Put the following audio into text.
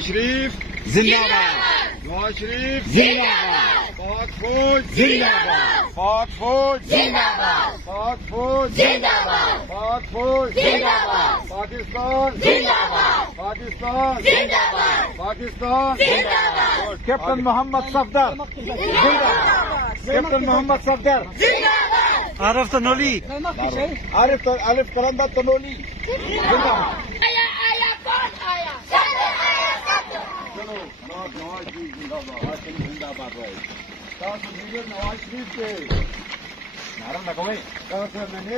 नवाज शरीफ जिंदाबाद, नवाज शरीफ जिंदाबाद, पाक फौज जिंदाबाद, पाक फौज जिंदाबाद, पाक फौज जिंदाबाद, पाक फौज जिंदाबाद, पाकिस्तान जिंदाबाद, पाकिस्तान जिंदाबाद, पाकिस्तान जिंदाबाद, कैप्टन मोहम्मद सफदर जिंदाबाद, कैप्टन मोहम्मद सफदर जिंदाबाद, आरिफ तनोली आरिफ कलंदर तनोली जिंदाबाद। चलो नवाज शरीफ जिंदाबाद, जिंदाबाद भाई। नवाज शरीफ के नारा लगाए, मैंने